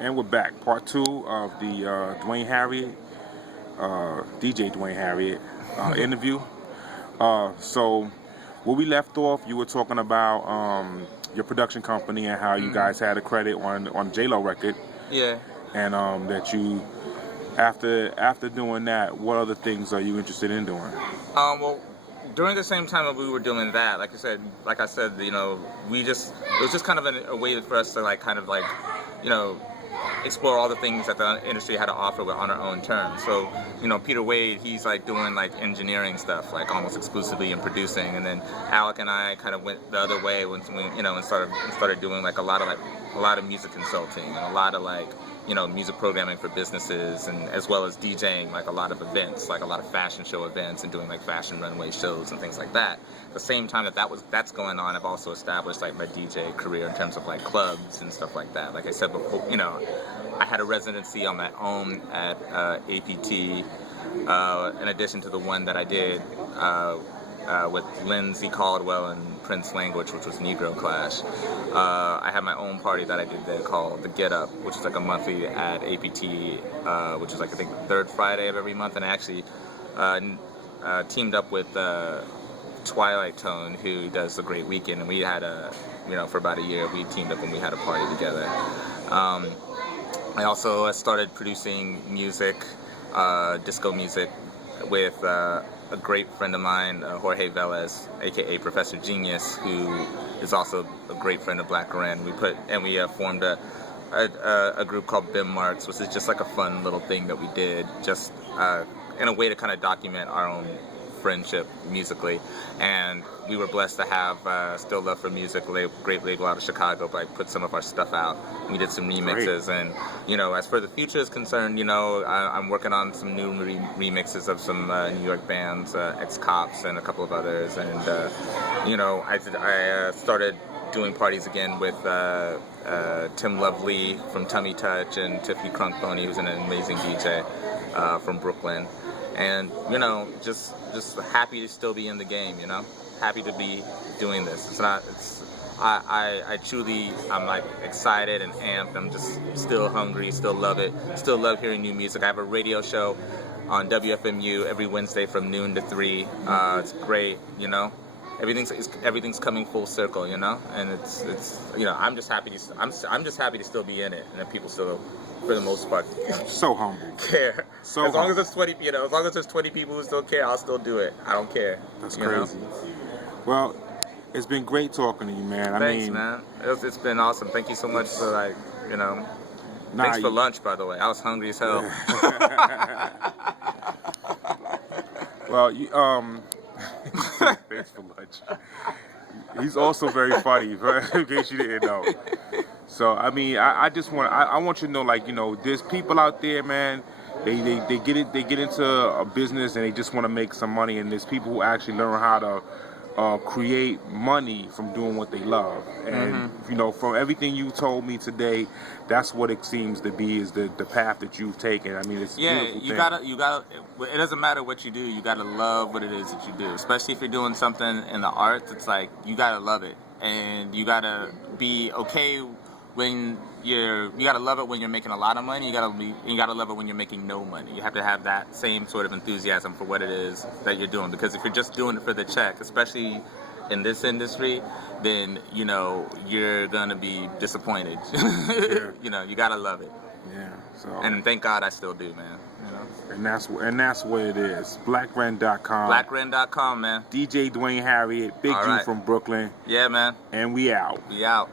And we're back. Part 2 of the Duane Harriot, DJ Duane Harriot interview. So, where we left off, you were talking about your production company and how you guys had a credit on J-Lo record. Yeah. And that you, after doing that, what other things are you interested in doing? Well, during the same time that we were doing that, like I said, you know, it was just kind of a way for us to you know, explore all the things that the industry had to offer on our own terms. So, you know, Peter Wade, he's like doing like engineering stuff, like almost exclusively in producing, and then Alec and I kind of went the other way when we, you know, and started doing like a lot of music consulting and a lot of like, you know, music programming for businesses, and as well as DJing like a lot of events, like a lot of fashion show events, and doing like fashion runway shows and things like that. At the same time that's going on, I've also established like my DJ career in terms of like clubs and stuff like that. Like I said before, you know, I had a residency on my own at APT, in addition to the one that I did with Lindsay Caldwell and Prince Language, which was Negro Clash. I had my own party that I did there called The Get Up, which is like a monthly at APT, which is like I think the third Friday of every month, and I actually teamed up with Twilight Tone, who does The Great Weekend, and we had you know, for about a year we teamed up and we had a party together. I also started producing music, disco music, with a great friend of mine, Jorge Velez, aka Professor Genius, who is also a great friend of Black Ren. We formed a group called Bim Marks, which is just like a fun little thing that we did, just in a way to kind of document our own friendship musically. And we were blessed to have Still Love for Music, great label out of Chicago, but I put some of our stuff out. We did some remixes. Great. And, you know, as for the future is concerned, you know, I'm working on some new remixes of some New York bands, Ex-Cops and a couple of others. And, you know, I started doing parties again with Tim Lovely from Tummy Touch and Tiffany Crunkbony, who's an amazing DJ from Brooklyn. And, you know, just happy to still be in the game, you know? Happy to be doing this. I'm like excited and amped. I'm just still hungry, still love it. Still love hearing new music. I have a radio show on WFMU every Wednesday from noon to 3. It's great, you know? Everything's coming full circle, you know? And it's you know, I'm just happy to still be in it, and that people still, for the most part, so humble, care. As long as there's 20, you know, as long as there's 20 people who still care, I'll still do it. I don't care. That's crazy. Know? Well, it's been great talking to you, man. Thanks, man. It's been awesome. Thank you so much for, like, you know. Thanks for lunch, by the way. I was hungry as hell. Well, you thanks for lunch. He's also very funny, in case you didn't know. So, I mean, I want you to know, like, you know, there's people out there, man. They get into a business and they just want to make some money, and there's people who actually learn how to create money from doing what they love. And you know, from everything you told me today, that's what it seems to be, is the path that you've taken. I mean, it's you gotta. It doesn't matter what you do. You gotta love what it is that you do. Especially if you're doing something in the arts, it's like you gotta love it, and you gotta be okay when you gotta love it when you're making a lot of money. You gotta love it when you're making no money. You have to have that same sort of enthusiasm for what it is that you're doing. Because if you're just doing it for the check, especially in this industry, then, you know, you're gonna be disappointed. Yeah. You know, you gotta love it. Yeah. So. And thank God I still do, man. You know? And that's what it is. BlackRen.com. BlackRen.com, man. DJ Duane Harriot, Big G from Brooklyn. Yeah, man. And we out. We out.